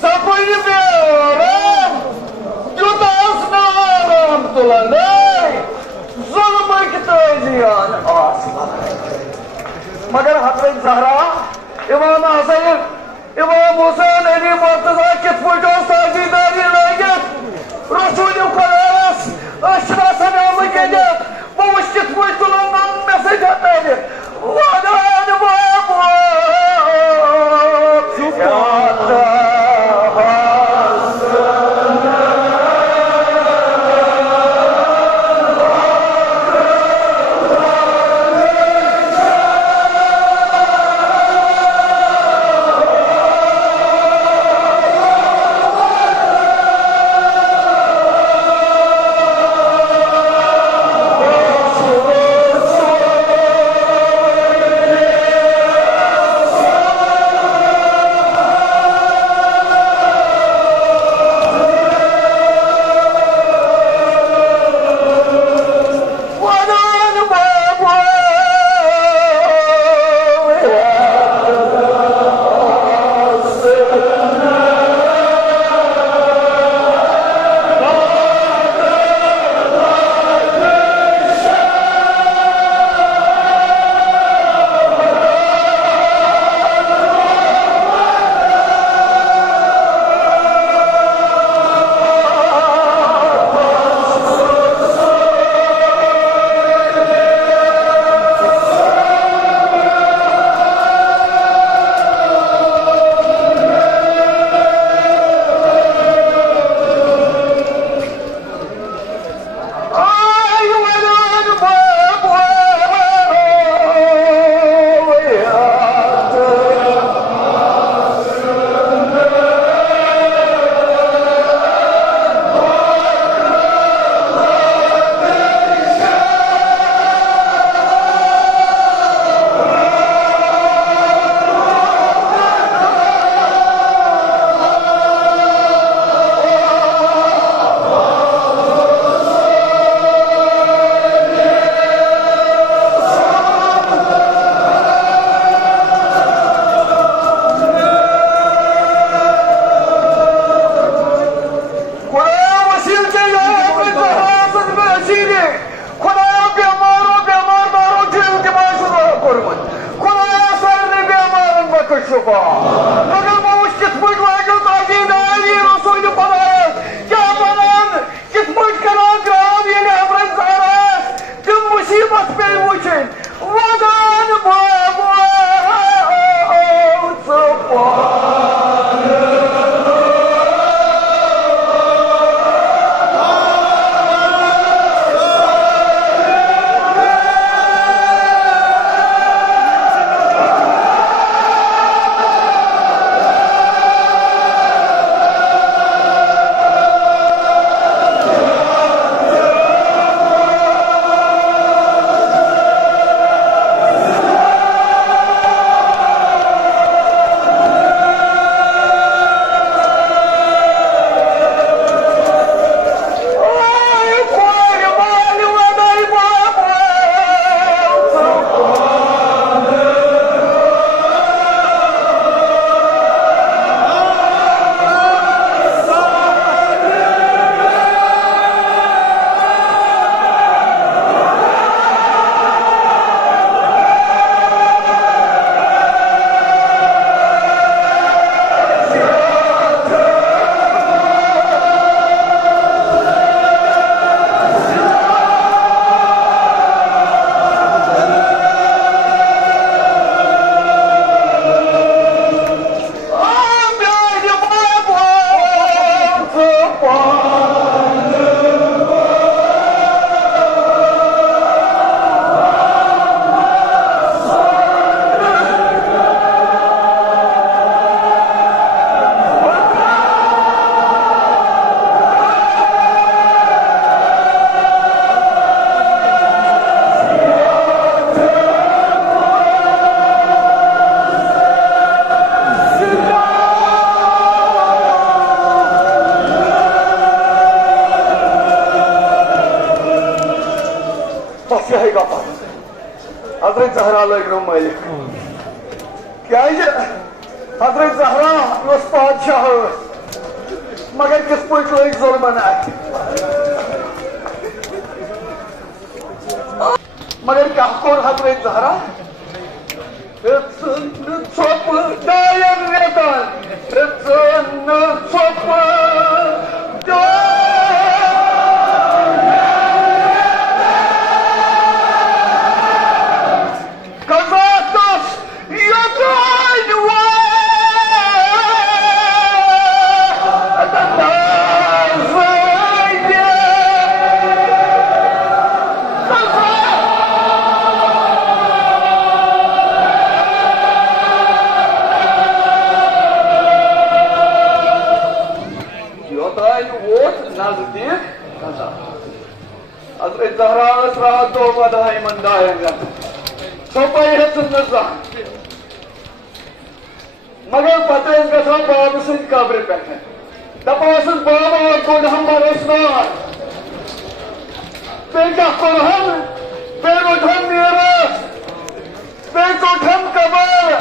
Sapoi beram, jutas naram tulanai, zulmai kitajian asman. Magar Hazrat Zahra, Imam Hasan, Imam Hussain, Ali Murtaza kitfujo sajidari laget, Rasul Qaras, Ashra sanam kedet, bu kitfuj tulandan mesaj atadi. Vadan babu, ya Allah. Hazreti Zahra Malik. क्या हजरत ज़हरा उस बादशाह मगर किस point लग जुल्मन मगर क्या core हजरत Zahra chop दायन रेतन chop हजरत ज़हरा रात दो बधाई मंदाएंगे मगर पता गसा बाब सद कब्र पे दपास बाबा और कोडहम बरसनार पे क्या कोडहम पे कोडहम नीरस पे कोडहम कबर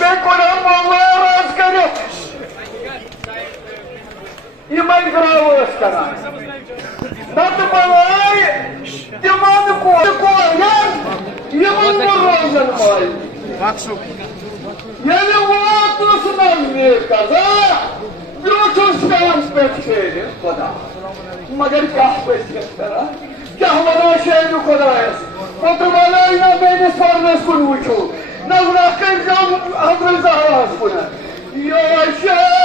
पे कोडहम वारास करे ये मैं करावस करा नत बनाई तिमन को यान ये मन रोजन माई Yeni vaatlısı bir kaza, Brutus Kavans Petşehri, koda. Magar kahvesi kara, kahvana şeyini kodayız. Otomalayla beni sarnes kunuçu. Nazrakın cam Hazreti Zahra buna. Yaşa!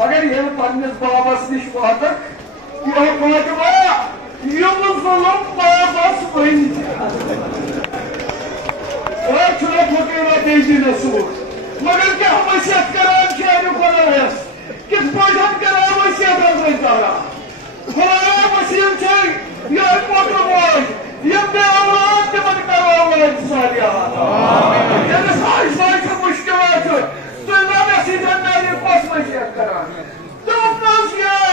मगर ये पन्निस बाबस निश वातक ये वातवा यम जुल्म बाबस वन और छुरा फकीरा तेजी नसूर मगर क्या वसियत करान शायद खुदायस किस पॉइंट हम करा वसियत हजरत ज़हरा खुदा वसीम छे ये पोत्र बॉय ये बे औलाद के मन करो औलाद सालिया आमीन ये साइज साइज मुश्किल है तो ना सीधन ना ये पास वसियत करा तुम नस या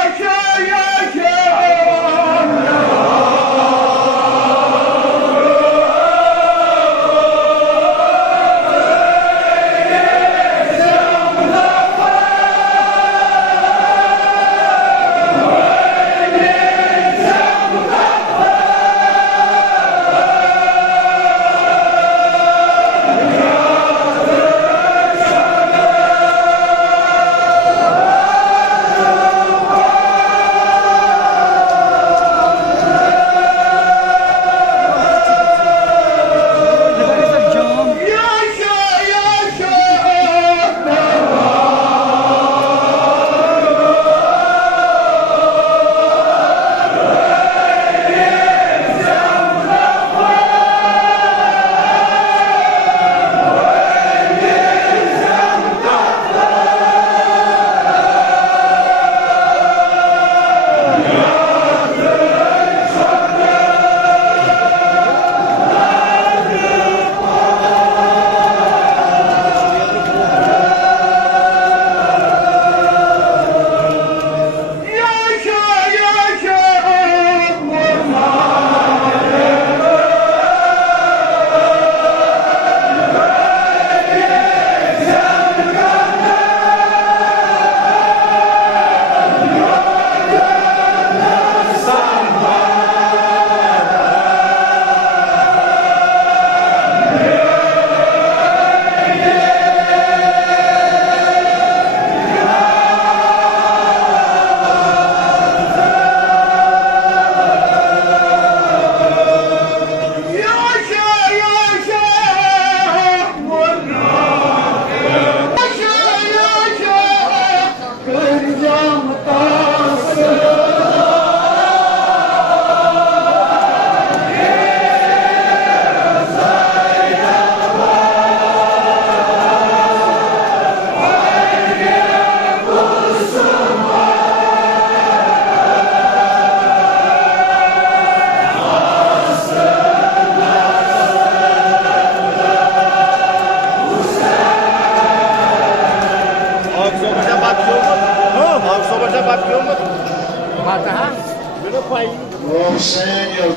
Ô, Sênior,